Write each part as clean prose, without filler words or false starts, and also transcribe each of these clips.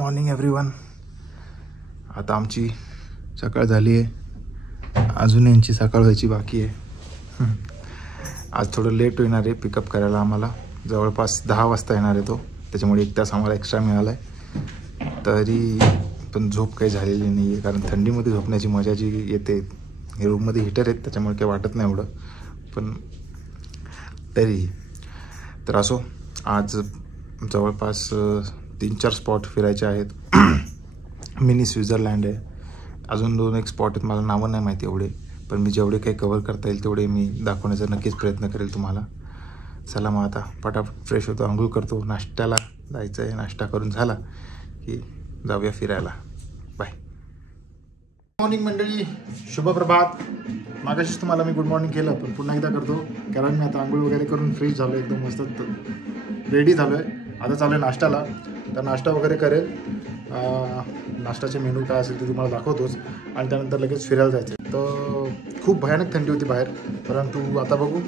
Morning everyone. आता आमची सकाळ झाली आहे, अजून यांची सकाळ व्हायची बाकी आहे. आज थोडं लेट होणार आहे पिकअप करायला. आम्हाला जवळपास 10 वाजता येणार आहे तो, त्याच्यामुळे 1 तास आम्हाला एक्स्ट्रा मिळाला आहे. तरी पण झोप काही झालेली नाही आहे, कारण थंडीमध्ये झोपण्याची मजा जी येते, हे रूममध्ये हीटर आहेत त्याच्यामुळे काही वाटत नाही एवढं. पण तरी तर असो, आज जवळपास 3-4 स्पॉट फिरायचे आहेत. मिनी स्वित्झर्लंड आहे, अजून 2-1 स्पॉट आहेत, मला नावं नाही माहिती एवढे, पण मी जेवढे काही कवर करता येईल तेवढे मी दाखवण्याचा नक्कीच प्रयत्न करेल तुम्हाला. चला मग आता पटापट फ्रेश होतो, आंघोळ करतो, नाश्त्याला जायचं आहे. नाश्ता करून झाला की जाऊया फिरायला. बाय. मॉर्निंग मंडळी, शुभप्रभात. मागाशीच तुम्हाला मी गुड मॉर्निंग केलं, पण पुन्हा एकदा करतो, कारण मी आता आंघोळ वगैरे करून फ्रेश झालो, एकदम मस्त रेडी झालो आहे. आता चालू आहे नाश्त्याला, तर नाश्ता वगैरे करेल. नाश्त्याचे मेनू काय असेल ते तुम्हाला दाखवतोच, आणि त्यानंतर लगेच फिरायला जायचं. तर खूप भयानक थंडी होती बाहेर, परंतु आता बघू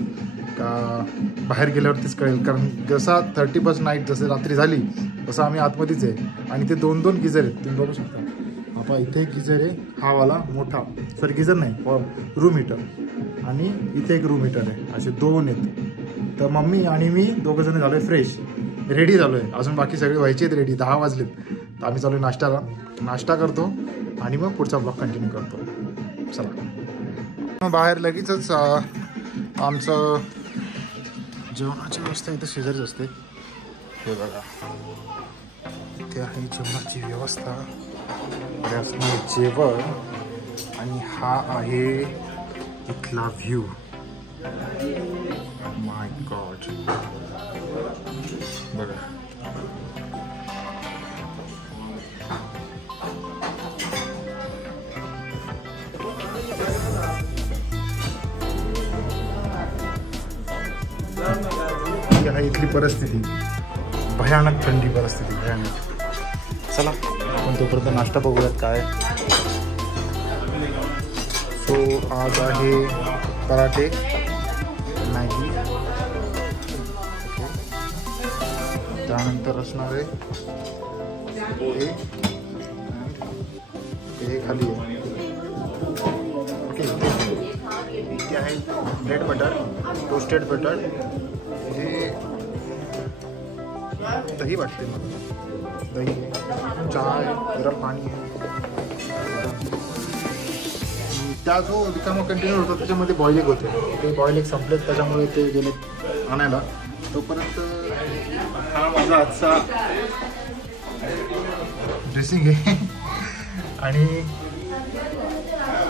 का बाहेर गेल्यावरतीच कळेल, कारण जसा 31st नाईट जसं रात्री झाली तसं आम्ही आतमध्येच आहे. आणि ते 2-2 गिझर आहेत, तुम्ही बघू शकता. आता इथे एक गिझर आहे, हा वाला मोठा, सॉरी गिझर नाही, रूम हीटर, आणि इथे एक रूम हीटर आहे, असे 2 आहेत. तर मम्मी आणि मी 2 जण झालो आहे फ्रेश, रेडी झालो आहे. अजून बाकी सगळे व्हायचे आहेत रेडी, 10 वाजलेत. तर आम्ही चालू आहे नाश्त्याला, नाश्ता करतो आणि मग पुढचा ब्लॉग कंटिन्यू करतो. चला. बाहेर लगेचच आमचं जेवणाची व्यवस्था इथं शेजारीच असते. हे बघा, इथे आहे जेवणाची व्यवस्था, जेवण, आणि हा आहे इथला व्ह्यू. माय गॉड, बघा. ही आहे इथली परिस्थिती, भयानक थंडी परिस्थिती, भयानक. चला आपण तोपर्यंत नाश्ता बघूयात काय. सो आज आहे पराठे, मॅगी, त्यानंतर असणार आहे पोहे, हे खाली आहे. ओके, इथे आहे ब्रेड बटर, टोस्टेड बटर, हे दही वाटते मला, दही, चाय, गरम पाणी आहे. त्या जो रिकामा कंटेनर होता त्याच्यामध्ये बॉईल एग होते, ते बॉईल एग संपलेत, त्याच्यामुळे ते गेले आणायला. तोपर्यंत हा माझा आजचा ड्रेसिंग आहे, आणि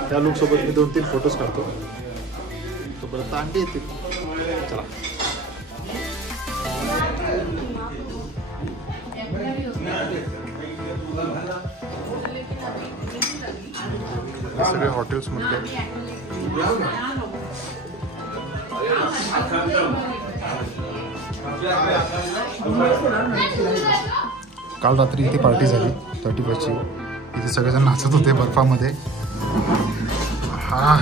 त्या लुकसोबत मी 2-3 फोटोज काढतो. तोपर्यंत अंडे येतील. चला. सगळे हॉटेल्स मधले. काल रात्री इथे पार्टी झाली 31st. इथे सगळेजण नाचत होते बर्फामध्ये. हा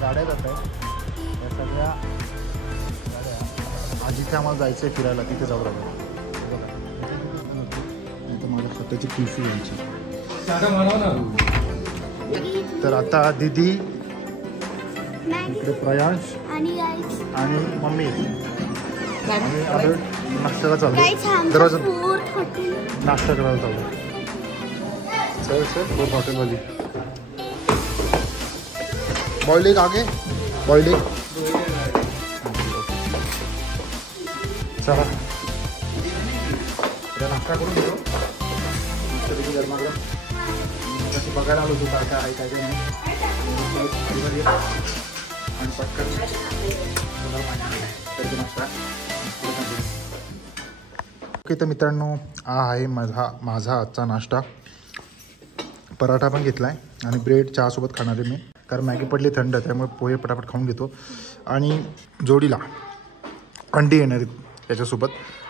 गाड्या जात आहेत, या सगळ्या गाड्या. आज इथे आम्हाला जायचं आहे फिरायला, तिथे जाऊ लागलो. तर माझ्या स्वतःची कुल्फी घ्यायची. तर आता दीदी, इकडे प्रयांश आणि मम्मी, आम्ही आलो नाश्त्याला चाललो. दरवाजा नाश्ता करायला चाललो. चल सर, बहुत हॉटेलवाली. बॉइल एग आगे, बॉइल एग. चला नाश्ता करून घेतो. गरमागरम कसं बघायला आलो होतो, काय काय आहे काय काय नाही, आणि पटकन नाश्ता. ओके, तर मित्रांनो, हा आहे माझा आजचा नाश्ता. पराठा पण घेतला आहे, आणि ब्रेड चहासोबत खाणार आहे मी, कारण मॅगी पडली थंड, त्यामुळे पोहे पटापट खाऊन घेतो. आणि जोडीला अंडी येणार आहेत त्याच्यासोबत,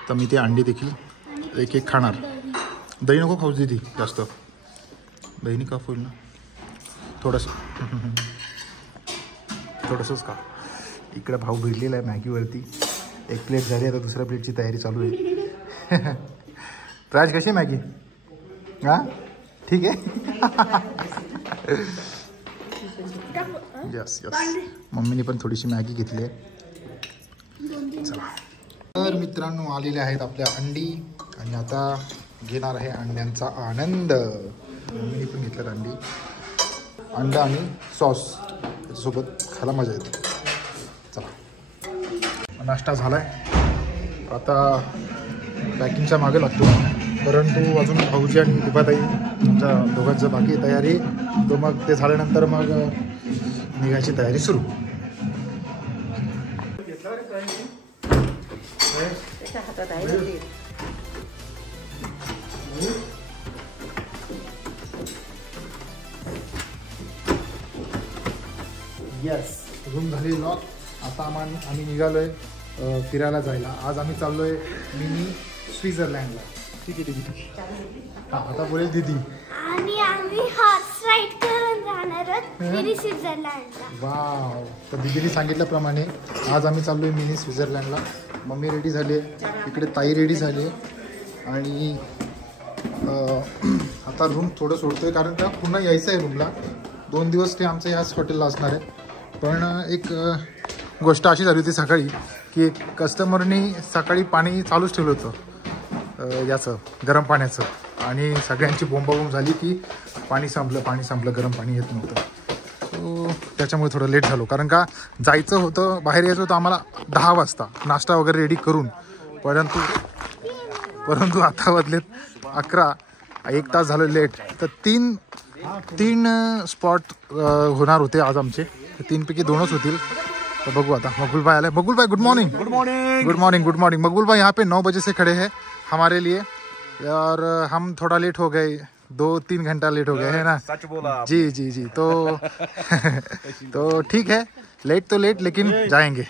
तर मी ते अंडी देखील एक खाणार. दही नको खाऊच दीदी जास्त, दहीनी का होईल ना, थोडंसं थोडंसंच का. इकडे भाऊ भिडलेला आहे मॅगीवरती. एक प्लेट झाली, आता दुसऱ्या प्लेटची तयारी चालू आहे. प्राज कशी मॅगी? हां ठीक आहे. यस यस, मम्मीने पण थोडीशी मॅगी घेतली आहे. चला तर मित्रांनो, आलेले आहेत आपल्या अंडी आणि आता घेणार आहे अंड्यांचा आनंद. मम्मीने पण घेतलं अंडी, अंडा आणि सॉस त्याच्यासोबत खायला मजा येते. चला नाश्ता झाला आहे, आता पॅकिंगच्या मागे लागतो. परंतु अजून भाऊजी आणि दीपाताई आमच्या दोघांचं बाकी तयारी. तो मग ते झाल्यानंतर मग निघायची तयारी सुरू. येस, रूम झाली लॉक. आता आम्ही निघालोय फिरायला जायला. आज आम्ही चाललोय मिनी स्वित्झर्लंडला. ठीक आहे ठीक आहे. हां आता बोलेल दीदी. आणि आम्ही हॉर्स राईड करून जाणार आहोत मिनी स्वित्झर्लंडला. वाव, तर दीदीने सांगितल्याप्रमाणे आज आम्ही चाललोय मिनी स्वित्झर्लंडला. मम्मी रेडी झाली आहे, इकडे ताई रेडी झाली आहे आणि आता रूम थोडं सोडतोय कारण का पुन्हा यायचं आहे रूमला. 2 दिवस ते आमचं याच हॉटेलला असणार आहे. पण एक गोष्ट अशी झाली होती सकाळी की कस्टमरनी सकाळी पाणी चालूच ठेवलं होतं याचं गरम पाण्याचं, आणि सगळ्यांची बोंबाबोंब झाली की पाणी संपलं, गरम पाणी येत नव्हतं. तो त्याच्यामुळे थोडं लेट झालो, कारण का जायचं होतं, बाहेर यायचं होतं आम्हाला 10 वाजता नाश्ता वगैरे रेडी करून. परंतु आता वाजलेत 11, 1 तास झालं लेट. तर तीन स्पॉट होणार होते आज आमचे, 3पैकी 2च होतील. तो बघू आता. मकबूल भाई आले. मकबूल भाई गुड मॉर्निंग. Good morning. मकबूल भाई यहाँ पे 9 बजे से खड़े हैं हमारे लिए, और हम थोड़ा लेट हो गए, 2-3 घंटा लेट हो गए है ना. सच बोला जी. तो तो ठीक है, लेट तो लेट लेकिन जाएंगे.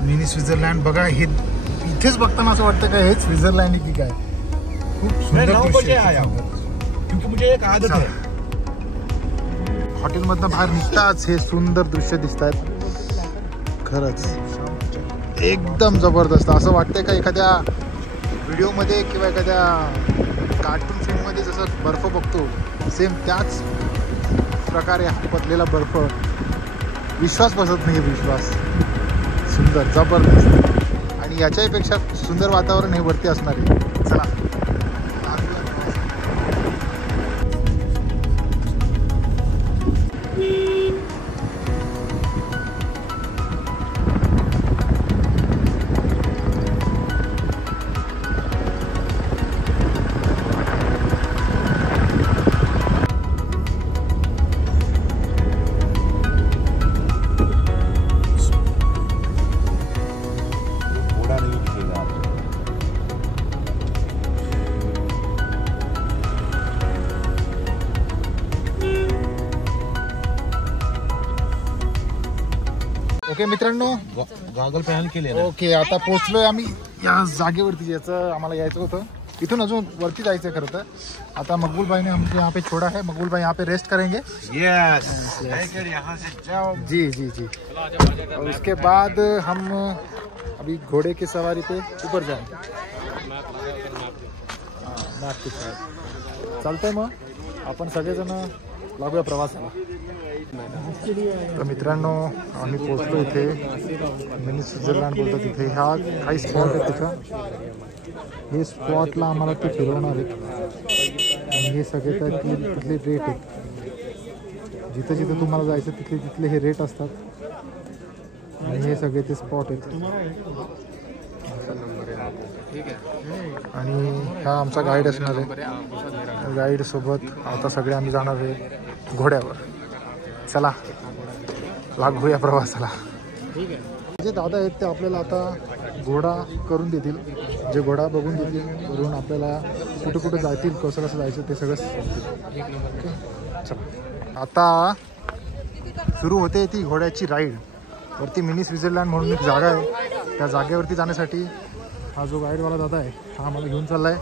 मिनी स्वित्झर्लंड बघा, हे इथेच बघताना असं वाटतं काय हे स्वित्झर्लंड की काय. खूप सुंदर दृश्य आहे. क्योंकि मुझे एक आदत है. हॉटेलमधनं बाहेर निघताच हे सुंदर दृश्य दिसत आहेत. खरंच एकदम जबरदस्त. असं वाटतंय का एखाद्या व्हिडिओमध्ये किंवा एखाद्या कार्टून फिल्ममध्ये जसं बर्फ बघतो, सेम त्याच प्रकारे पतलेला बर्फ. विश्वास बसत नाही, विश्वास. सुंदर, जबरदस्त. आणि याच्यापेक्षा सुंदर वातावरण हे वरती असणार आहे. चला ओके मित्रांनो, गॉगल पहन के लिए. ओके आता पोहोचलोय आम्ही या जागेवरती, ज्याचं आम्हाला यायचं होतं. इथून अजून वरती जायचं खरं तर. आता मकबूल भाई ने हमको यहाँ पे छोड़ा है. मकबूल भाई यहाँ पे रेस्ट करेंगे. यस, यहाँ से जाओ. जी. और उसके बाद हम अभी घोड़े की सवारी पे ऊपर जाएंगे. चालतंय मग आपण सगळेजण लागूया प्रवासाला. तर मित्रांनो, आम्ही पोहोचलो इथे मिनी स्वित्झर्लंड बोलतात तिथे. ह्या काही स्पॉट आहेत तिथं. हे स्पॉटला आम्हाला ते फिरवणार आहेत आणि हे सगळे तर तिथले रेट आहेत. जिथं तुम्हाला जायचं तिथले हे रेट असतात. आणि हे सगळे ते स्पॉट आहेत. आणि हा आमचा गाईड असणार आहे. गाईडसोबत आता सगळे आम्ही जाणार आहे घोड्यावर. चला लागूया प्रवासाला. जे दादा आहेत ते आपल्याला आता घोडा करून देतील. जे घोडा बघून देतील, करून आपल्याला कुठं कुठं जातील, कसं कसं जायचं ते सगळं सांगतील. चला आता सुरू होते ती घोड्याची राईड. वरती मिनी स्वित्झर्लंड म्हणून एक जागा आहे, त्या जागेवरती जाण्यासाठी हा जो गाईडवाला दादा आहे हा आम्हाला घेऊन चालला आहे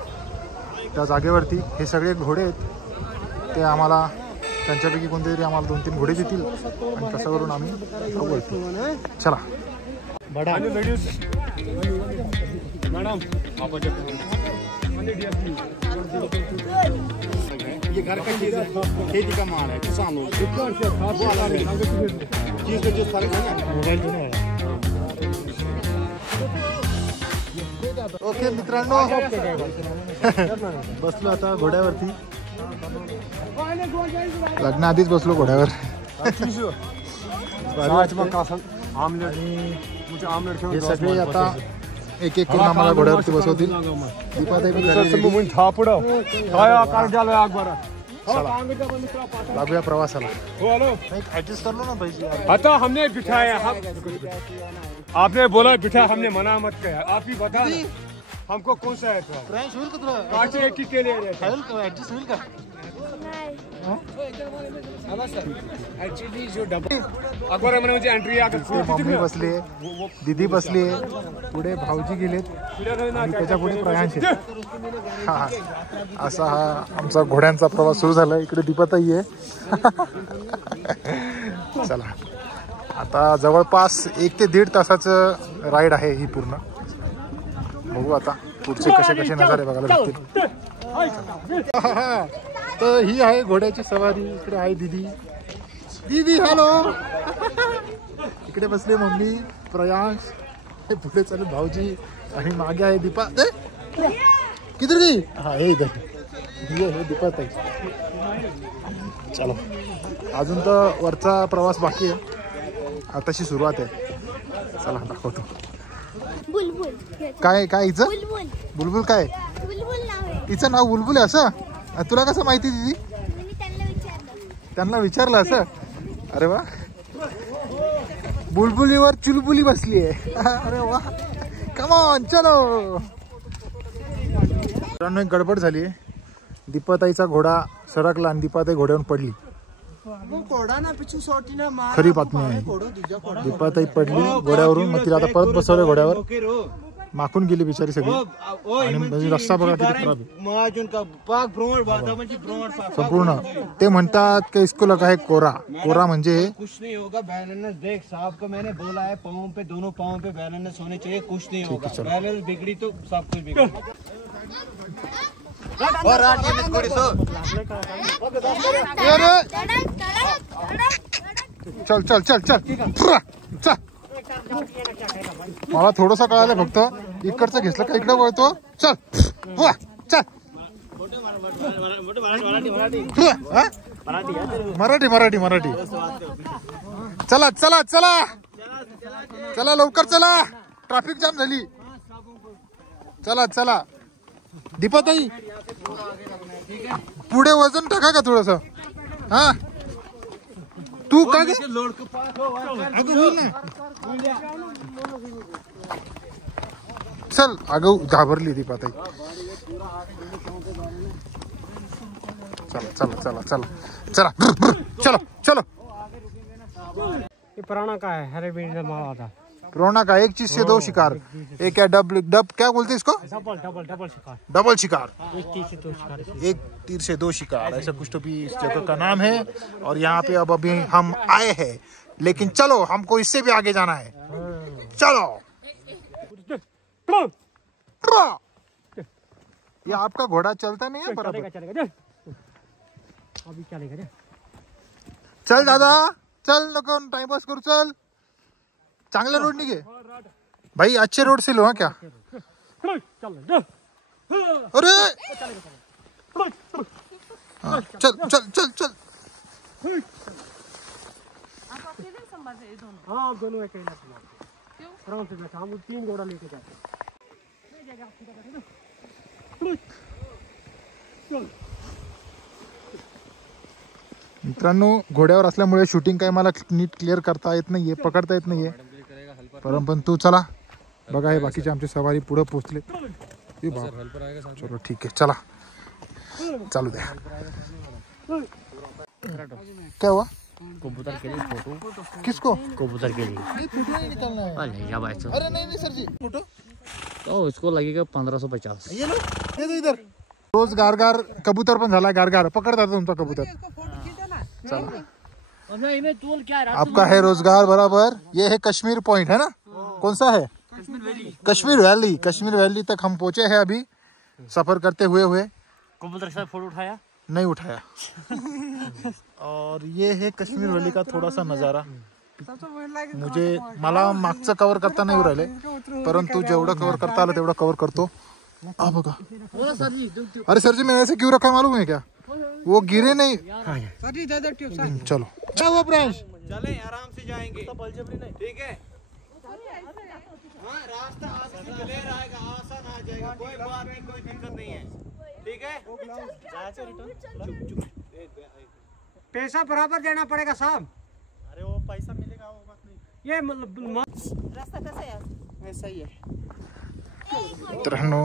त्या जागेवरती. हे सगळे घोडे आहेत, ते आम्हाला त्यांच्यापैकी कोणतेतरी आम्हाला 2-3 घोडे देतील आणि तसं आम्ही जाऊ. चला ये घर का चीज है, खेती का माल है, किसान लोग चीज का जो फर्क है ना. मोबाईल ओके मित्रांनो, बसलो आता घोड्यावरती. लग्नाआधीच बसलो घोड्यावर. हे सगळे आता एक एक करून आम्हाला घोड्यावरती बसवतील. लागूया प्रवासाला. ऍडजस्ट करलो ना पाहिजे. आता हमने बिठाया, आपने बोला बिठा, हमने मना मत किया. आप ही बता हमको कौन सा है? कांटे एक ही के लिए ऍडजस्ट होईल का? ऍक्च्युअली जो डबल अकबर म्हणजे एंट्री मम्मी बसली, दीदी बसली, पुढे भाऊजी गेलेत आणि त्याच्या पुढे प्रयांश आहे. हा असा हा आमचा घोड्यांचा प्रवास सुरू झाला. इकडे दीपाताई आहे. चला आता जवळपास 1 ते 1.5 तासाचं राईड आहे ही पूर्ण. बघू आता पुढचे कसे कसे नजारे बघायला भेटतील. तर ही आहे घोड्याची सवारी. इकडे आहे दीदी. दीदी हॅलो. इकडे बसले मम्मी, प्रयांश, हे पुढे चालू भाऊजी आणि मागे आहे दीपा. किधर गई? हा हे इधर हे दीपा ताई. चलो अजून तर वरचा प्रवास बाकी आहे, आताशी सुरुवात आहे. चला दाखवतो. बुलबुल. काय काय हिचं? बुलबुल. बुलबुल काय? बुलबुल नाव आहे. तिचं नाव बुलबुल आहे असं? तुला कसं माहिती दीदी? मी त्यांना विचारलं. त्यांना विचारलं असं? अरे वा. बुलबुलीवर चुलबुली बसली आहे. अरे वा, कम ऑन चलो. मित्रांनो एक गडबड झाली. दीपाताईचा घोडा सरकला आणि दीपाताई घोड्यावरून पडली. खरी बातमी आहे. दीपाताई पडली घोड्यावरून, मग तिला आता परत बसवलं घोड्यावर. माखून गेली बिचारी सगळी. आणि म्हणजे रस्ता बघा किती खराब आहे संपूर्ण. ते म्हणतात की इसको लगा है कोरा. कोरा म्हणजे कुछ नहीं होगा. बैलेंस देख साहब को मैंने बोला है, पाँव पे दोनों पाँव पे बैलेंस होने चाहिए. कुछ नहीं होगा. बैलेंस बिगड़ी तो सब कुछ बिगड़ी. और चल चल चल चल चल. मला थोडंसं कळालं फक्त. इकडचं घेतलं का इकडे वळतो. चल वा चल. मराठी मराठी मराठी. चला चला चला चला लवकर चला, ट्रॅफिक जाम झाली. चला चला. दीपाताई पुढे वजन टाका का थोडस. हा तू का चल. अगं घाबरली दीपाताई. चला चला चला चला चला चलो चलो. ये पुराना का है, हरे बीज में मारा था. पुराना का 1 चीज से 2 शिकार. एक है डब क्या बोलते इसको? डबल शिकार. डबल शिकार. 1 तीर से 2 शिकार. 1 तीर से 2 शिकार, ऐसा कुछ तो भी इस जगह का नाम है. और यहाँ पे अब अभी हम आए हैं, लेकिन चलो हमको इससे भी आगे जाना है. चलो. ये आपका घोड़ा चलता नहीं है बराबर? चलेगा अभी चलेगा. चल दादा चल, नको टाइम पास करू. चल चांगला रोड निघे भाई. अच्छे रोड से लो. हाँ क्या? अरे हाँ, चल चल चल चल. हाँ दोनों एक आराम से बैठा. हम 3 घोड़ा लेके जाते. मित्रांनो घोड्यावर असल्यामुळे शूटिंग काय मला नीट क्लिअर करता येत नाहीये, पकडता येत नाहीये. परंतु चला बघा हे बाकीचे आमची सवारी पुढे पोहोचले. चलो ठीक आहे चला. चालू दे. क्या हुआ? कबूतर के लिए फोटो. किसको? कबूतर के लिए. फोटो नहीं निकालना है. अरे नहीं सर जी, फोटो तो इसको लगेगा 1550. ये लो, ये दो इधर. रोज गारगार कबूतर पण झाला. गारगार पकडता तुमचा कबूतर. चला, आपका है रोजगार बराबर. ये है कश्मीर पॉइंट है ना? कौन सा है? कश्मीर वैली. कश्मीर वैली तक हम पहुंचे हैं अभी सफर करते हुए. कबूतर के साथ फोटो उठाया? नहीं उठाया. और ये है कश्मीर वैली का थोड़ा सा नजारा. मला मागचं कव्हर करता नाही राहिले, परंतु जेवढं कव्हर करता आलं तेवढं कव्हर करतो. बघा. अरे सर जी, मैं ऐसे क्यों रखा मालूम है क्या? वो गिरे नहीं. चलो क्या हुआ प्रियांश? चले आराम से जाएंगे, ठीक है? हाँ, रास्ता क्लियर आएगा, आसान आ जाएगा, कोई बात नहीं, कोई दिक्कत नहीं है, ठीक है? पैसा बराबर देना पड़ेगा साहब. अरे वो पैसा मिलेगा, वो बात नहीं. ये मतलब रास्ता कसा आहे? ऐसा ही है. मित्रांनो,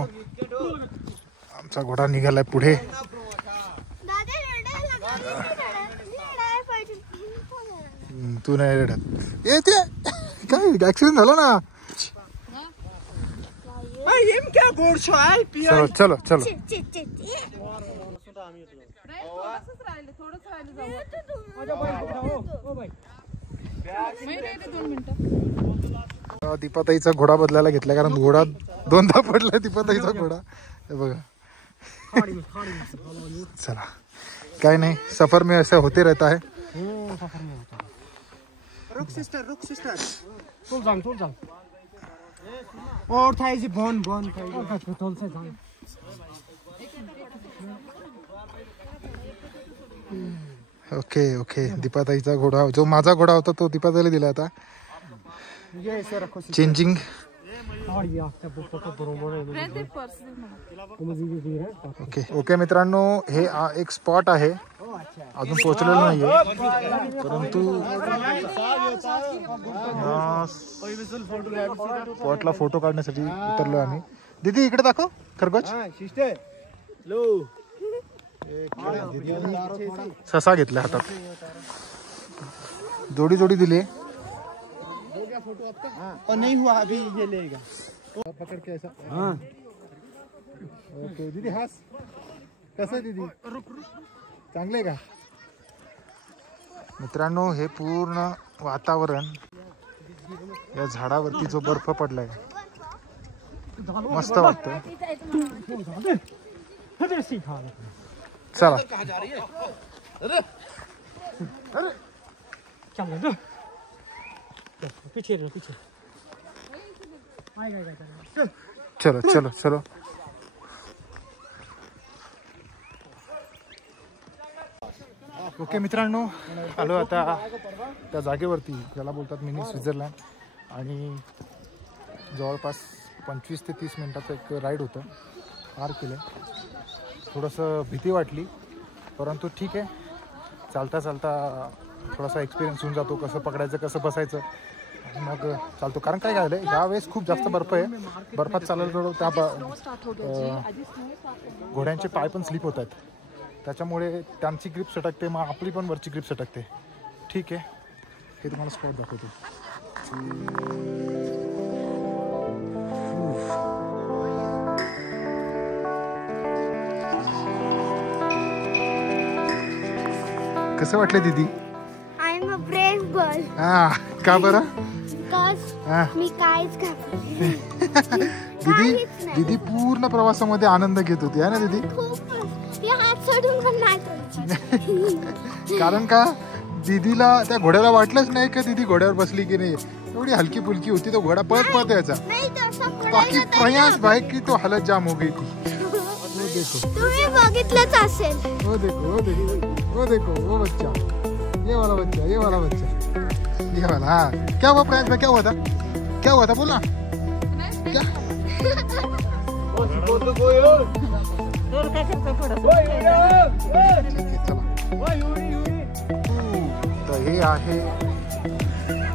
आमचा घोडा निघालाय पुढे. दादा रडायला लागला. रडायला पाहिजे. तू नाही रडत. येते काय ऍक्सिडेंट झाला ना. क्या बोलशो आहे? चलो चलो चलो. दीपाताईचा घोडा बदलायला घेतला, कारण घोडा दोनदा पडला. दीपाताईचा घोडा हे बघा. चला, काय नाही, सफर में ऐसा होते रहता है. रुक सिस्टर. चल जाऊ. और थाई जी बन ओके. दीपाताईचा घोडा, जो माझा घोडा होता तो दीपाताईला दिला आता. चेंजिंग. ओके मित्रांनो, हे एक स्पॉट आहे, अजून पोहोचलेलो नाहीये, परंतु स्पॉटला फोटो काढण्यासाठी उतरलो आम्ही. दीदी इकडे दाखव खरगोच. ससा घेतला हातात, जोडी जोडी दिली. और नहीं हुआ अभी ये लेगा. पकड़ के ऐसा. हाँ ओके दीदी, हास कसं आहे दीदी? चांगले का? मित्रांनो, हे पूर्ण वातावरण, या झाडावरती जो बर्फ पडलाय मस्त वाटतं. चला चलो चलो चलो. ओके मित्रांनो, आलो आता त्या जागेवरती ज्याला बोलतात मिनी स्वित्झर्लंड, आणि जवळपास 25 ते 30 मिनिटाचं एक राईड होतं, पार केलं. थोडंसं भीती वाटली, परंतु ठीक आहे, चालता चालता थोडासा एक्सपिरियन्स होऊन जातो, कसं पकडायचं कसं बसायचं, मग चालतो. कारण काय झालं, यावेळेस खूप जास्त बर्फ आहे, बर्फात चालायला थोडं त्या घोड्यांचे पाय पण स्लिप होत आहेत, त्याच्यामुळे त्यांची ग्रिप सटकते, मग आपली पण वरची ग्रिप सटकते. ठीक आहे, हे तुम्हाला स्पॉट दाखवतो. कसं वाटलं दीदी? I am a brave girl. हा, का बरं? बिकॉज मी काहीच घाबरले दीदी पूर्ण प्रवासामध्ये आनंद घेत होती, है ना दीदी? खूप. हात सोडून पण नाही करायची. कारण का दीदीला त्या घोड्याला वाटलंच नाही का दीदी घोड्यावर बसली की नाही, एवढी हलकी फुलकी होती, तो घोडा पळत पळत यायचा. बाकी प्रयास भाई की तो हालत जाम हो गई थी. तुम्ही बघितलंच असेल. वो देखो वो देखो वो देखो वो बच्चा, ये वाला बच्चा, ये वाला बच्चा, ये वाला. हाँ, क्या हुआ प्रयास भाई? क्या हुआ था? क्या हुआ था? बोलना क्या? तर हे आहे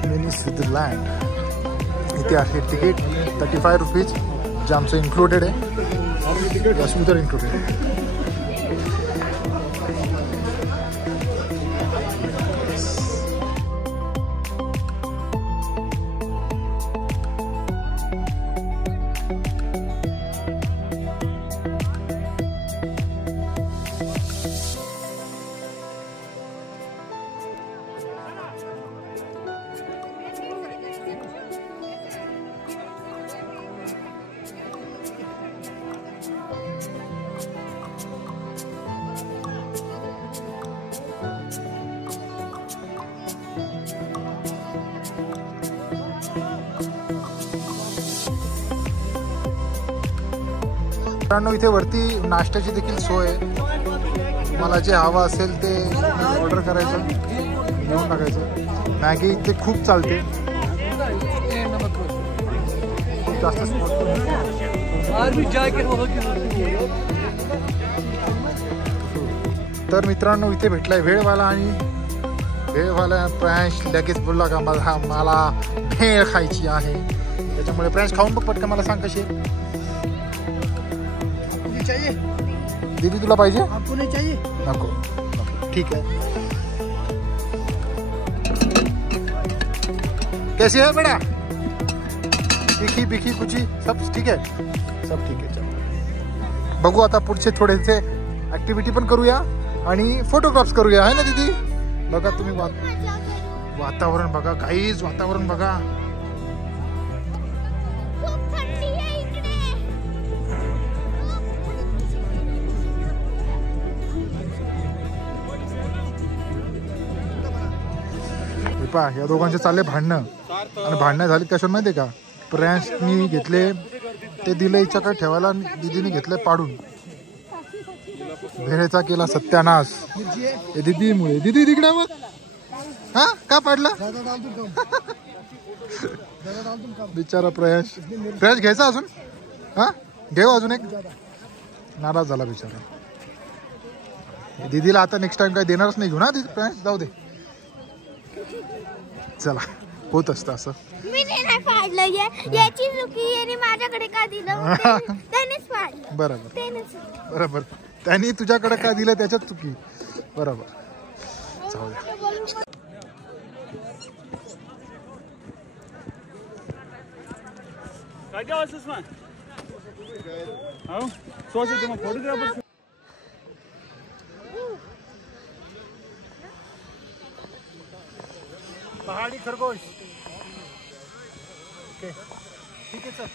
मिनी स्वित्झर्लंड. इथे आहे तिकीट 35 रुपीज, जे आमचं इन्क्लुडेड आहे, स्कूटर इन्क्लुडेड आहे. मित्रांनो इथे वरती नाश्त्याची देखील सोय आहे. मला जे हवं असेल ते ऑर्डर करायचं, घेऊन टाकायचं. मॅगी इथे खूप चालते, खूप जास्त. तर मित्रांनो इथे भेटलाय भेळवाला आणि भेळवाला प्रयांश लगेच बोलला का मला भेळ खायची आहे. त्याच्यामुळे प्रयांश खाऊन बघ पटकन, मला सांग कशी आहे. दीदी तुला पाहिजे? नको, ठीक आहे. कैसी है बेटा? बिखी बिखी कुची सब ठीक आहे, सब ठीक आहे. चलो बघू आता पुढचे थोडेसे ऍक्टिव्हिटी पण करूया आणि फोटोग्राफ्स करूया, आहे ना दीदी? बघा तुम्ही वातावरण बघा, काहीच वातावरण बघा. खूप थंडी आहे इकडे. पहा या दोघांचे चालले भांडणं, आणि भांडणं झाली कशावर माहिती आहे का? प्रयांशनी घेतले ते दिले हिच्याकडे ठेवायला, दीदीने घेतले पाडून. भेळेचा केला सत्यानाश दीदीमुळे. दीदी तिकडे मग हा का पाडला बिचारा प्रयांश. प्रयांश घ्यायचा अजून? हा घेऊ अजून एक. नाराज झाला बिचारा. दीदीला आता नेक्स्ट टाइम काय देणारच नाही घेऊ ना दीदी. प्रयांश जाऊ दे, चला होत असतं असं. मी नाही पाडलं, याची चुकी याने माझ्याकडे का दिलं, त्यानेच पाडलं. बरोबर बरोबर, त्यांनी तुझ्याकडे का दिलं त्याच्यात चुकी. बरोबर, जाऊ द्या. पहाडी खरगोश. ओके ठीक आहे सर.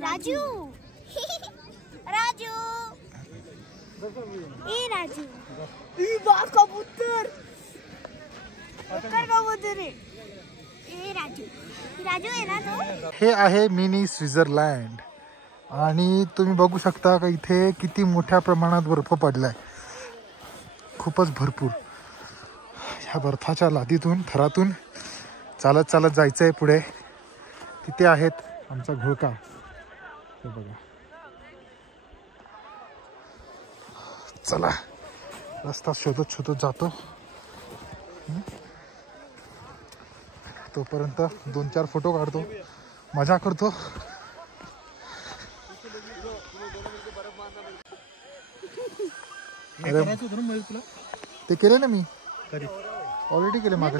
राजू राजू ए राजू ई बा कबूतर कबूतर रे. ए राजू राजू आहे ना तो. हे आहे मिनी स्वित्झर्लंड आणि तुम्ही बघू शकता का इथे किती मोठ्या प्रमाणात बर्फ पडलाय, खूपच भरपूर. ह्या बर्फाच्या लादीतून थरातून चालत चालत जायचं आहे पुढे. तिथे आहेत आमचा घोळका, हे बघा. चला रस्ता शोधत शोधत जातो. तोपर्यंत 2-4 फोटो काढतो, मजा करतो. ते केले ना मी ऑलरेडी केले मागे.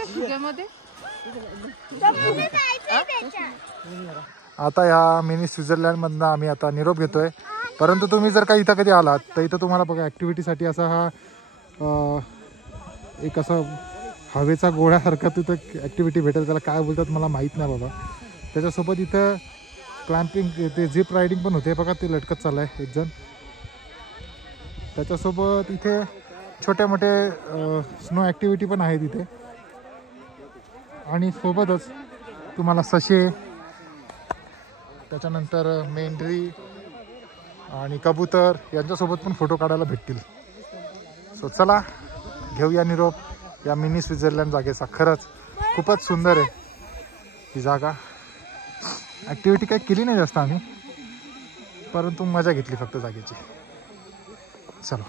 आता ह्या मिनी स्वित्झर्लंडमधनं आम्ही आता निरोप घेतोय. परंतु तुम्ही जर का इथं कधी आलात तर इथं तुम्हाला बघा ॲक्टिव्हिटीसाठी असा हा एक असा हवेचा गोळ्यासारखा तिथं ॲक्टिव्हिटी भेटेल. त्याला काय बोलतात मला माहीत नाही बाबा. त्याच्यासोबत इथं क्लॅम्पिंग ते झिप रायडिंग पण होते बघा, ते लटकत चाललं आहे एक जण. त्याच्यासोबत इथे छोटे मोठे स्नो ॲक्टिव्हिटी पण आहेत इथे. आणि सोबतच तुम्हाला ससे, त्याच्यानंतर मेंढरी आणि कबूतर यांच्यासोबत पण फोटो काढायला भेटतील. सो चला घेऊया निरोप या मिनी स्वित्झर्लंड जागेचा. खरंच खूपच सुंदर आहे ही जागा. ॲक्टिव्हिटी काही केली नाही जास्त आम्ही, परंतु मजा घेतली फक्त जागेची. चलो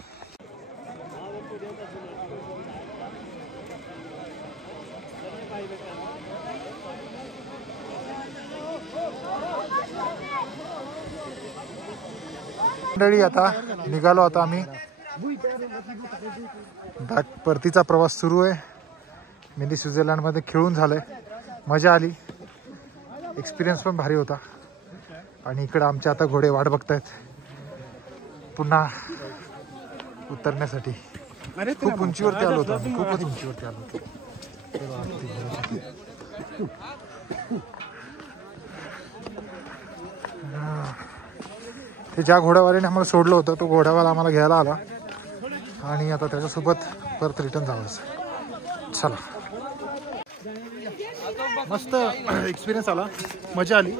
मंडळी, आता निघालो. आता आम्ही परतीचा प्रवास सुरू आहे. मिनी स्वित्झर्लंडमध्ये खेळून झालंय, मजा आली, एक्सपिरियन्स पण भारी होता. आणि इकडं आमचे आता घोडे वाट बघतायत पुन्हा उतरण्यासाठी. खूप उंचीवरती आलो होतो, खूपच उंचीवरती आलो होतो. ते ज्या घोड्यावाल्याने आम्हाला सोडलं होतं तो घोड्यावाला आम्हाला घ्यायला आला आणि आता त्याच्यासोबत परत रिटर्न जावं. चला मस्त एक्सपिरियन्स आला, मजा आली.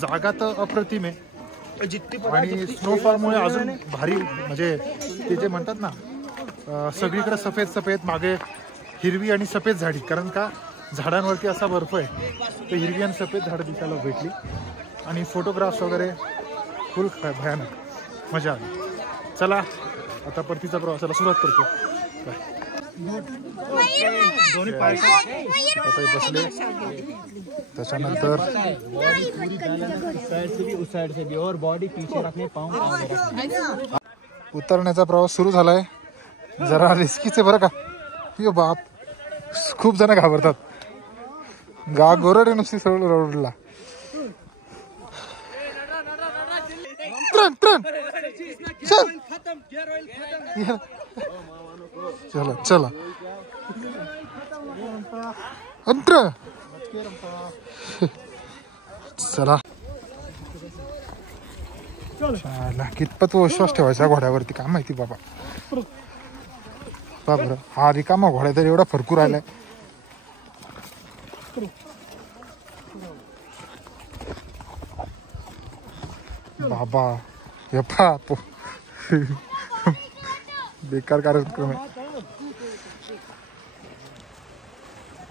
जागा तर अप्रतिम आहे आणि स्नोफॉलमुळे अजून भारी, म्हणजे ते जे म्हणतात ना सगळीकडे सफेद सफेद, मागे हिरवी आणि सफेद झाडी, कारण का झाडांवरती असा बर्फ आहे, तर हिरवी आणि सफेद झाडं दिसायला भेटली आणि फोटोग्राफ्स वगैरे फुल भयानक मजा आली. चला आता परतीचा प्रवासाला सुरुवात करतो. दोन्ही पाय आता बसले, त्याच्यानंतर उतरण्याचा प्रवास सुरू झालाय. जरा रिस्कीचे बरं का, यो बाप, खूप जण घाबरतात. गोरडे नुसती सरळ रोडला. चला चला अंतर चला. कितपत विश्वास ठेवायचा घोड्यावरती काय माहिती बाबा. बरं हा रिकामा घोड्या तर एवढा फरकू राहिलाय. बाबा हे बाप, बेकार कार्यक्रम आहे.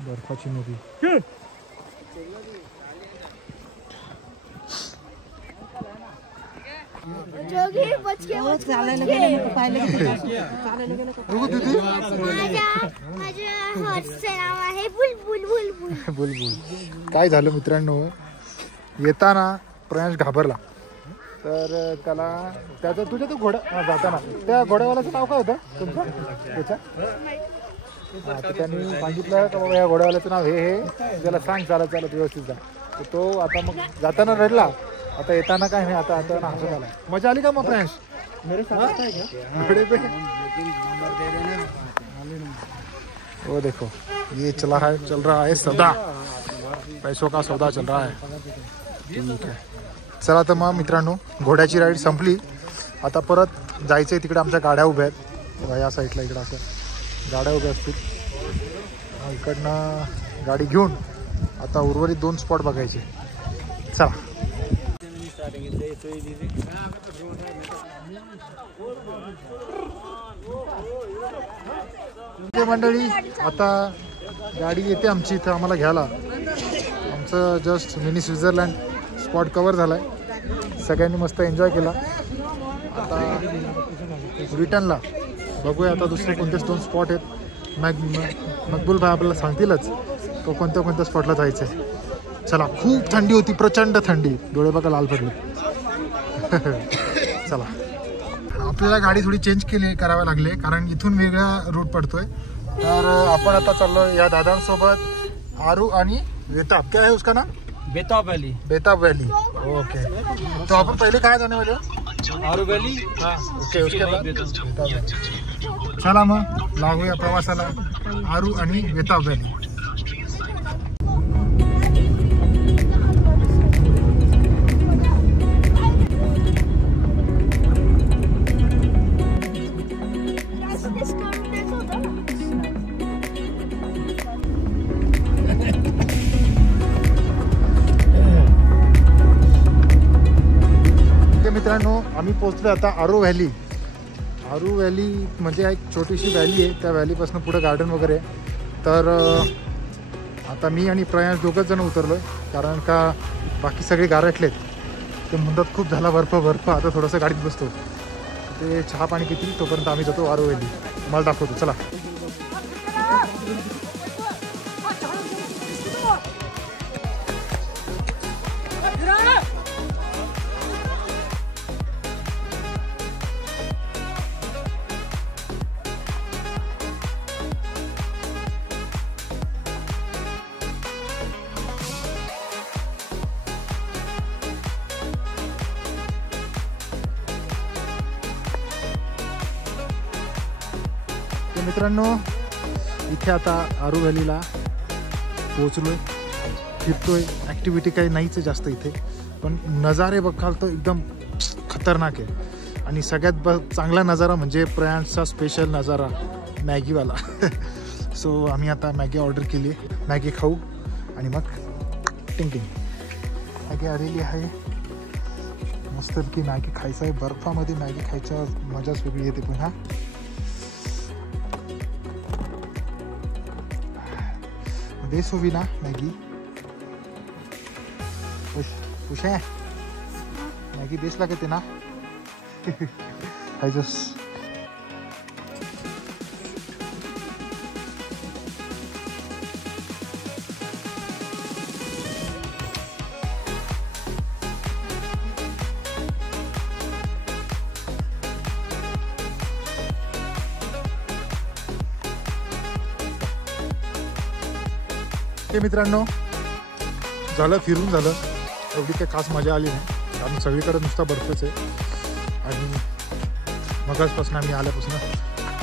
बर्फाची नदी. बुलबुल. काय झालं मित्रांनो, येताना प्रयास घाबरला, तर त्याचा तुझ्या तो घोडा जाताना त्या घोड्यावाल्याचं नाव काय होतं तुमचं त्याच्या? तर त्यांनी सांगितलं का बाबा या घोड्यावाल्याचं नाव हे त्याला सांग, चालत चालत व्यवस्थित जा. तर तो आता मग जाताना रडला, आता येताना काय नाही, आता आता हसत आला. मजा आली का मग प्रयास? वो देखो ये चल रहा है सौदा, पैसों का सौदा चल रहा है. ठीक आहे, चला तर मग मित्रांनो घोड्याची राईड संपली. आता परत जायचं आहे. तिकडे आमच्या गाड्या उभ्या आहेत या साईडला, इकडं असं गाड्या उभ्या असतील. इकडनं गाडी घेऊन आता उर्वरित 2 स्पॉट बघायचे. चला मंडळी, आता गाडी येते आमची इथं आम्हाला घ्यायला. आमचं just mini Switzerland spot cover झाला आहे. सगळ्यांनी मस्त एन्जॉय केला. आता रिटर्नला बघूया आता दुसरे कोणतेच 2 स्पॉट आहेत. मकबूल भाई आपल्याला सांगतीलच तो कोणत्या स्पॉटला जायचं आहे. चला, खूप थंडी होती, प्रचंड थंडी, डोळे बघा लाल पडले. चला, आपल्याला गाडी थोडी चेंज करावी लागली कारण इथून वेगळा रूट पडतोय. तर आपण आता चाललो या दादांसोबत आरू आणि वेताब. क्या है उसका नाम? बेताब वैली. बेताब वैली. ओके, तो आपण पहिले काय जाने वाले? आरू वैली. हाँ ओके, उसके बाद बेताब वैली. चला मग लागूया प्रवासाला आरू आणि बेताब वैली. मित्रांनो, आम्ही पोहोचलो आता आरू व्हॅली. आरू व्हॅली म्हणजे एक छोटीशी व्हॅली आहे. त्या व्हॅलीपासून पुढे गार्डन वगैरे. तर आता मी आणि प्रयास दोघंच जण उतरलो आहे, कारण का बाकी सगळे गारटलेत. ते म्हणतात खूप झाला बर्फ. आता थोडंसं गाडीत बसतो, ते चहा पाणी पितील, तोपर्यंत आम्ही जातो आरू व्हॅली. मला दाखवतो, चला. मित्रांनो, इथे आता आरू व्हॅलीला पोहोचलोय, फिरतोय. ॲक्टिव्हिटी काही नाहीच आहे जास्त इथे, पण नजारे बघाल तर एकदम खतरनाक आहे. आणि सगळ्यात चांगला नजारा म्हणजे प्रयाणचा स्पेशल नजारा, मॅगीवाला. सो आम्ही आता मॅगी ऑर्डर केली आहे, मॅगी खाऊ आणि मग टिंग मॅगी आलेली आहे. मस्त की मॅगी खायचं आहे, बर्फामध्ये मॅगी खायच्या मजाच वेगळी येते पुन्हा. बेस होवी ना मॅगी, खुश आहे मॅगी बेस लागते ना. खायचंस हे मित्रांनो. झालं फिरून झालं, एवढी काही खास मजा आली नाही कारण सगळीकडे नुसता बर्फच आहे आणि मगाचपासून आम्ही आल्यापासून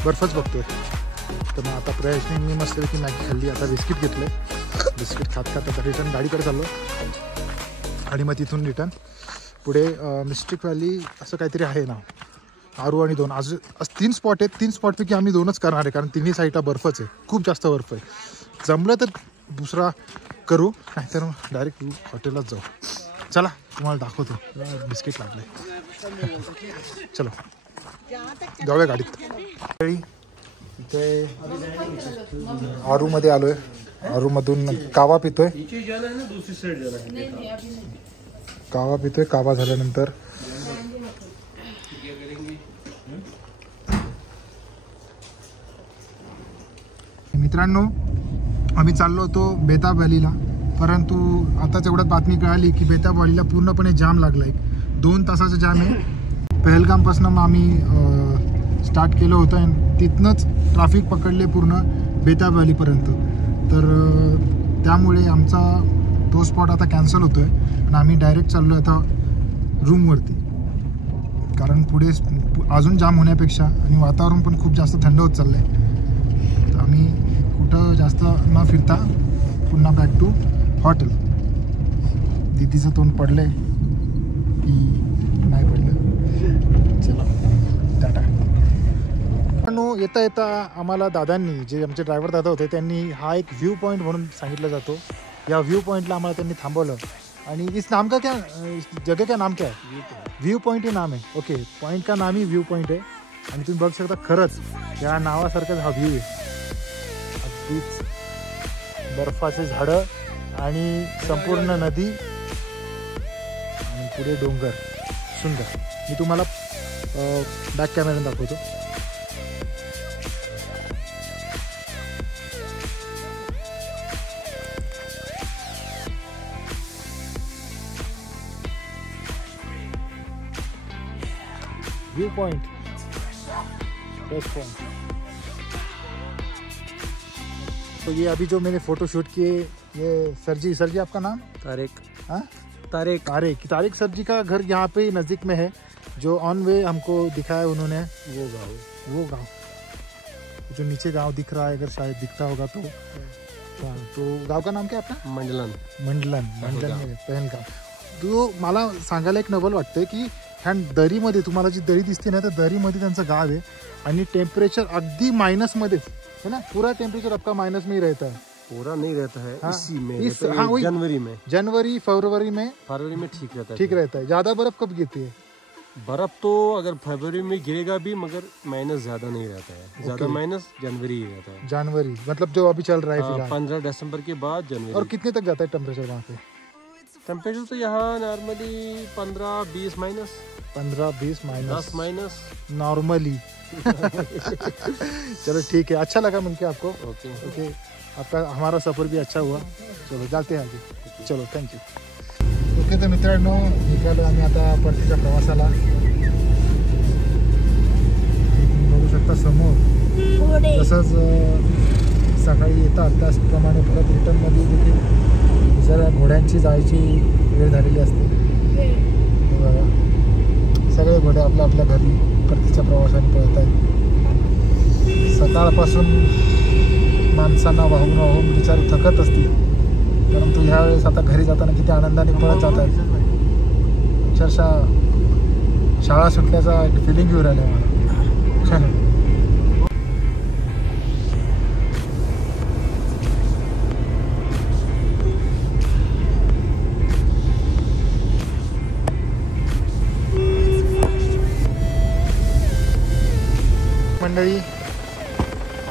बर्फच बघतोय. तर मग आता प्रयासने मी मस्तपैकी मॅगी खाल्ली, आता बिस्किट घेतलं आहे, बिस्किट खात खात आता रिटर्न गाडीकडे चाललो आणि मग तिथून रिटर्न पुढे मिस्टिक व्हॅली असं काहीतरी आहे ना, आरू आणि 2 आज 3 स्पॉट आहेत. 3 स्पॉटपैकी आम्ही 2च करणार आहे कारण तिन्ही साईडला बर्फच आहे, खूप जास्त बर्फ आहे. जमलं तर दुसरा करू, नाहीतर डायरेक्ट हॉटेललाच जाऊ. चला तुम्हाला दाखवतो, बिस्किट लागले. चलो जाऊया गाडीत. इथे आरूमध्ये आलोय, आरूमधून कावा पितोय. कावा झाल्यानंतर मित्रांनो आम्ही चाललो होतो बेताब व्हॅलीला, परंतु आताच एवढ्यात बातमी कळाली की बेताब व्हॅलीला पूर्णपणे जाम लागला आहे. 2 तासाचा जाम आहे. पहलगामपासून मग आम्ही स्टार्ट केलं होतं आणि तिथनंच ट्रॅफिक पकडले पूर्ण बेताब व्हॅलीपर्यंत. तर त्यामुळे आमचा तो स्पॉट आता कॅन्सल होतो आहे आणि आम्ही डायरेक्ट चाललो आहे आता रूमवरती, कारण पुढे अजून जाम होण्यापेक्षा आणि वातावरण पण खूप जास्त थंड होत चाललं आहे. तर आम्ही कुठं जास्त न फिरता पुन्हा बॅक टू हॉटेल. दीदीचं तोंड पडलंय की नाही पडलं. चला टाटा. येता येता आम्हाला दादांनी, जे आमचे ड्रायव्हर दादा होते, त्यांनी हा एक व्यू पॉईंट म्हणून सांगितलं जातो. या व्यू पॉईंटला आम्हाला त्यांनी थांबवलं आणि इस नाम का क्या, जगह का नाम क्या है? व्यू पॉईंट हे नाम आहे. ओके, पॉईंट का नाम ही व्यू पॉईंट आहे आणि तुम्ही बघू शकता खरंच या नावासारखाच हा व्ह्यू आहे. अगदीच बर्फाचे झाडं आणि संपूर्ण नदी आणि पुढे डोंगर, सुंदर. मी तुम्हाला बॅक कॅमेऱ्याने दाखवतो. View point, best point. तो ये अभी जो मैंने फ़ोटो शूट किए, ये सर जी आपका नाम? तारिक. हाँ, तारिक सर जी का घर यहाँ पे नज़दीक में है. जो ऑन वे हमको दिखाया उन्होंने वो गांव जो नीचे गांव दिख रहा है, अगर शायद दिखता होगा तो. हाँ, तो गांव का नाम क्या आपका? मंडलन में पहलगाम. तो मला सांगायला एक नवल वाटतं की ह्या दरीमध्ये तुम्हाला जी दरी दिसते ना, त्या दरीमध्ये त्यांचं गाव आहे आणि टेम्परेचर अगदी माइनस मध्ये है ना. पूरा टेम्परेचर आपका माइनस में ही रहता है. पूरा नहीं रहता है. हाँ, इसी में इस रहता है. हाँ, वही जनवरी फरवरी में ठीक रहता है. ज़्यादा बर्फ कब गिरती है? बर्फ तो अगर फरवरी में गिरेगा भी, मगर माइनस ज्यादा नहीं रहता है. ज्यादा माइनस जनवरी ही रहता है. जनवरी मतलब जो अभी चल रहा है फिलहाल. 15 दिसंबर के बाद जनवरी. और कितने तक जाता है टेम्परेचर वहाँ पे? टेम्परेचर तो यहाँ नॉर्मली 15-20 माइनस, 15-20 10 माइनस नॉर्मली. चलो ठीक है, अच्छा लगा मिलके आपको. ओके. आपका हमारा सफर भी अच्छा हुआ. चलो जाते हैं आगे. चलो थँक्यू. ओके, तर मित्रांनो निघालो आम्ही आता परतीच्या प्रवासाला. बघू शकता समोर तसंच सकाळी येतात त्याचप्रमाणे परत रिटर्नमध्ये देखील जरा घोड्यांची जायची वेळ झालेली असते. सगळे घोडे आपल्या आपल्या घरी परतीच्या प्रवासाने पळत आहेत. सकाळपासून माणसांना वाहून वाहून बिचारी थकत असतील, परंतु ह्यावेळेस आता घरी जाताना किती आनंदाने पळत जात आहेत. अक्षरशः शाळा सुटल्याचा एक फिलिंग घेऊन राहिला मला.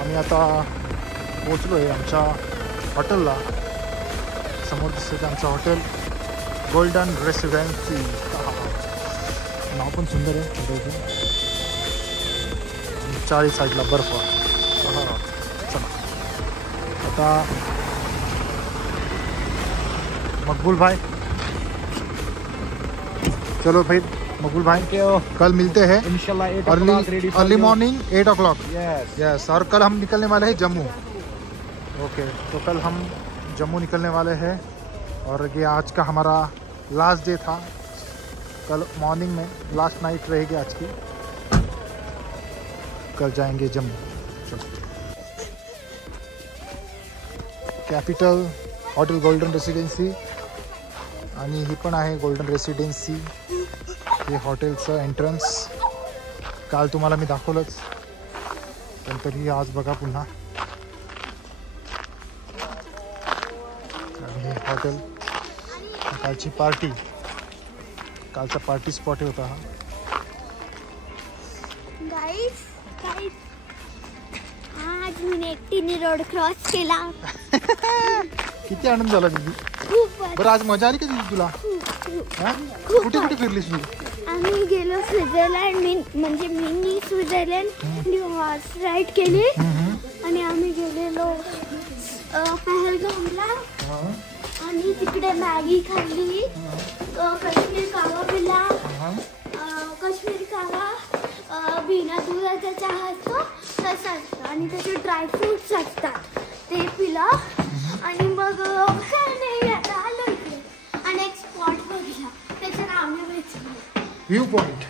आम्ही आता पोचलो आहे आमच्या हॉटेलला. समोर दिसतं आमचं हॉटेल गोल्डन रेसिडेन्सी. नाव पण सुंदर आहे हॉटेलचं. चारी साईडला बर्फ. चला आता मकबूल भाई, चलो भाई मकबूल भाई कल मिलते हैं इंशाल्लाह early morning 8 o'clock. Yes yes, और कल हम निकलने वाले हैं जम्मू. ओके, तो कल हम जम्मू निकलने वाले हैं और ये आज का हमारा लास्ट डे था. कल मॉर्निंग में लास्ट नाइट रहेगी आज की. कल जाएंगे जम्मू. चलो, कॅपिटल हॉटेल गोल्डन रेसिडेन्सी आणि ही पण आहे गोल्डन रेसिडेन्सी. हे हॉटेलचं एंट्रन्स काल तुम्हाला मी दाखवलंच, पण तरी आज बघा पुन्हा. आणि हे हॉटेल, कालची पार्टी, कालचा पार्टी स्पॉट होता हा. गाईस आज मी एकटीने रोड क्रॉस केला. किती आनंद झाला दीदी. खूप बरं, आज मजा आली का दीदी तुला? हा? कुठे कुठे फिरलीस तू? आम्ही गेलो स्वित्झर्लंड. म्हणजे मिनी स्वित्झर्लंड हॉर्स राईड केली आणि आम्ही गेलेलो पहलगामला आणि तिकडे मॅगी खाल्ली. काश्मीर कावा पिला. काश्मीर कावा बिना दुधाचा चहा असतो तसा असतो आणि त्याचे ड्रायफ्रूट्स असतात ते पिला. आणि मग काय नाही, आता आलो इकडे आणि एक स्पॉट बघितला, त्याचं नाव नाही माहिती. View point.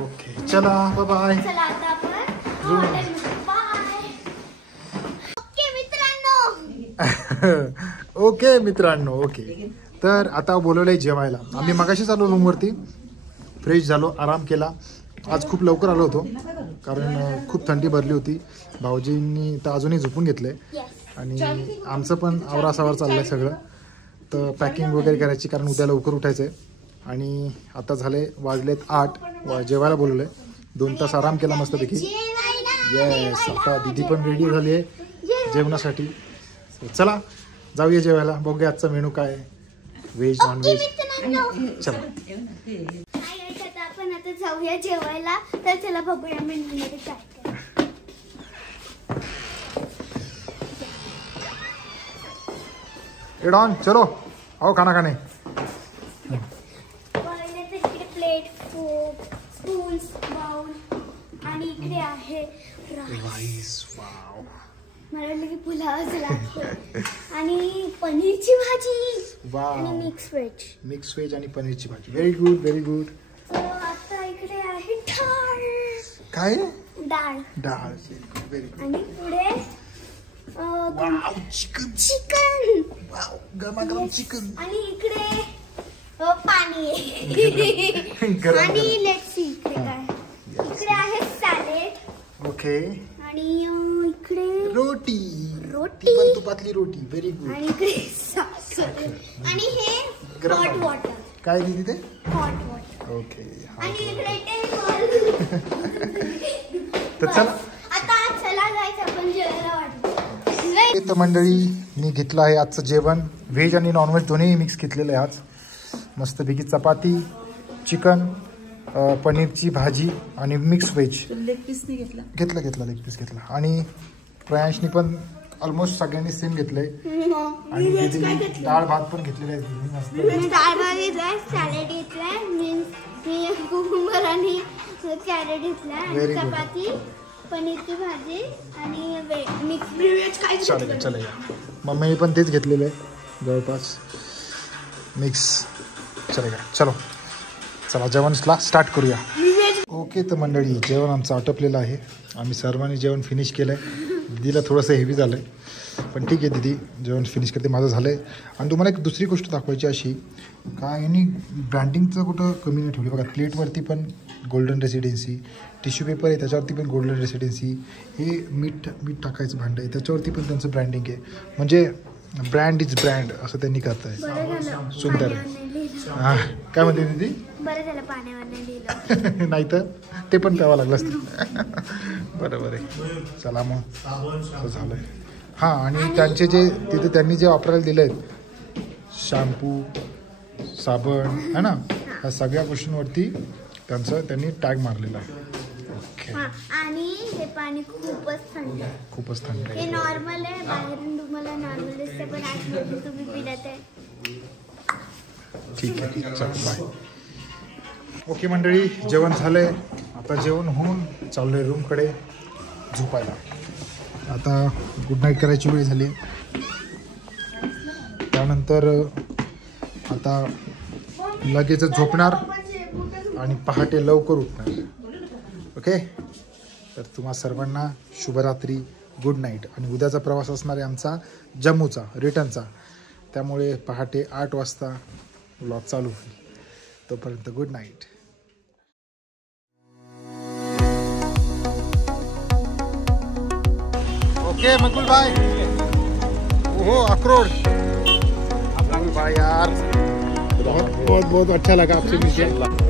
ओके, चला बाय बाय. चला आता आपण हॉटेलमध्ये. बाय. ओके मित्रांनो. ओके मित्रांनो. ओके, तर आता बोलवलंय जेवायला. आम्ही मगाशीच आलो रूमवरती, फ्रेश झालो, आराम केला. आज खूप लवकर आलो होतो कारण खूप थंडी भरली होती. भाऊजींनी तर अजूनही झोपून घेतले आणि आमचं पण आवरासावर चाललंय सगळं. तर पॅकिंग वगैरे करायची कारण उद्या लवकर उठायचं आहे. आणि आता वाजलेत 8. जेवायला बोलवलंय. 2 तास आराम केला मस्तपैकी. येस, आता दीदी पण रेडी झाली आहे जेवणासाठी. चला जाऊया जेवायला. बघूया आजचा मेनू काय आहे, व्हेज नॉन व्हेज. चला आपण आता जाऊया जेवायला. तर चला बघूया मेनूमध्ये काय काय. एडॉन चलो आओ खाना खाने. इकडे प्लेट, फोक, स्पून्स, बाउल आणि इकडे आहे राईस. वाव, मला वाटलं की पुलाव लागतो. आणि पनीरची भाजी आणि मिक्स व्हेज. मिक्स व्हेज आणि पनीरची भाजी. Very good, very good. आता इकडे आहे डाळ. काय? डाळ. डाळ. Very good. आणि पुढे चिकन. चिकन. वाव, गरमागरम चिकन. आणि इकडे पाणी. गरम आणि गरम. लेट्स सी इकडे काय. इकडे आहे सॅलेड. ओके. आणि इकडे रोटी. रोटी. पण तुपातली रोटी. Very good. आणि इकडे सॉस. आणि हे गरम हॉट पाणी. वॉटर. काय दिली ते? Hot water. ओके. आणि इकडे टेबल. तर चला आता चला जायचं आपण जेवायला वाटतो. तर मंडळी, मी घेतलं आहे आजचं जेवण. व्हेज आणि नॉनव्हेज दोन्ही मिक्स घेतलेलं आहे आज. मस्तपैकी चपाती, चिकन, पनीरची भाजी आणि मिक्स व्हेज. लेग पीस नाही घेतला? घेतला लेग पीस घेतला. आणि प्रयांशनी पण ऑलमोस्ट सगळ्यांनी सेम घेतलंय. आणि दीदीने डाळ भात पण घेतलेला आहे. मी डाळ भात घेतलाय, सॅलेड घेतलाय, मी कुकुंबर आणि कॅरेट घेतलाय, Very good. चपाती, पनीरची भाजी आणि मिक्स व्हेज. काय चालेल. मम्मीने पण तेच घेतलेलं आहे जवळपास मिक्स. चला जेवणला स्टार्ट करूया. ओके, तर मंडळी जेवण आमचं आटपलेलं आहे. आम्ही सर्वांनी जेवण फिनिश केलं आहे. दीदीला थोडंसं हेवी झालं आहे, पण ठीक आहे, दीदी जेवण फिनिश करते. माझं झालं आहे. आणि तुम्हाला एक दुसरी गोष्ट दाखवायची अशी का यांनी ब्रँडिंगचं कुठं कमी नाही ठेवली. बघा, प्लेटवरती पण गोल्डन रेसिडेन्सी, टिश्यू पेपर आहे त्याच्यावरती पण गोल्डन रेसिडेन्सी, हे मीठ टाकायचं भांडं आहे त्याच्यावरती पण त्यांचं ब्रँडिंग आहे. म्हणजे ब्रँड इज ब्रँड असं त्यांनी करताय. बरं झालं सुंदर. पाण्यावर नाही लिहिलं. हा काय म्हणते दीदी? बरं झालं पाण्यावर नाही लिहिलं. नाही तर ते पण प्यावं लागलं असतं. बरोबर आहे. चला मग असं झालंय. हां आणि त्यांचे जे तिथे त्यांनी जे वापरायला दिले आहेत शॅम्पू साबण है ना ह्या सगळ्या गोष्टींवरती त्यांनी टॅग मारलेला आहे. ओके. हा, आणि हे पाणी खूपच थंड आहे. खूपच थंड हे आहे. नॉर्मल आहे, बाहेरून तुम्हाला नॉर्मल दिसते पण आतमधून तुम्ही पिण्यात आहे. ठीक आहे चल बाय. ओके मंडळी जेवण झालंय. आता जेवण होऊन चाललोय रूमकडे झोपायला. आता गुड नाईट करायची वेळ झाली. त्यानंतर आता लगेच झोपणार आणि पहाटे लवकर उठणार. ओके तर तुम्हा सर्वांना शुभरात्री गुड नाईट. आणि उद्याचा प्रवास असणार आहे आमचा जम्मूचा रिटर्नचा. त्यामुळे पहाटे 8 वाजता व्लॉग चालू होईल. तोपर्यंत गुड नाईट. ओके मकुल भाई. ओहो अखरोट. मकुल भाई यार बहुत बहुत बहुत अच्छा लगा आपसे मिलकर.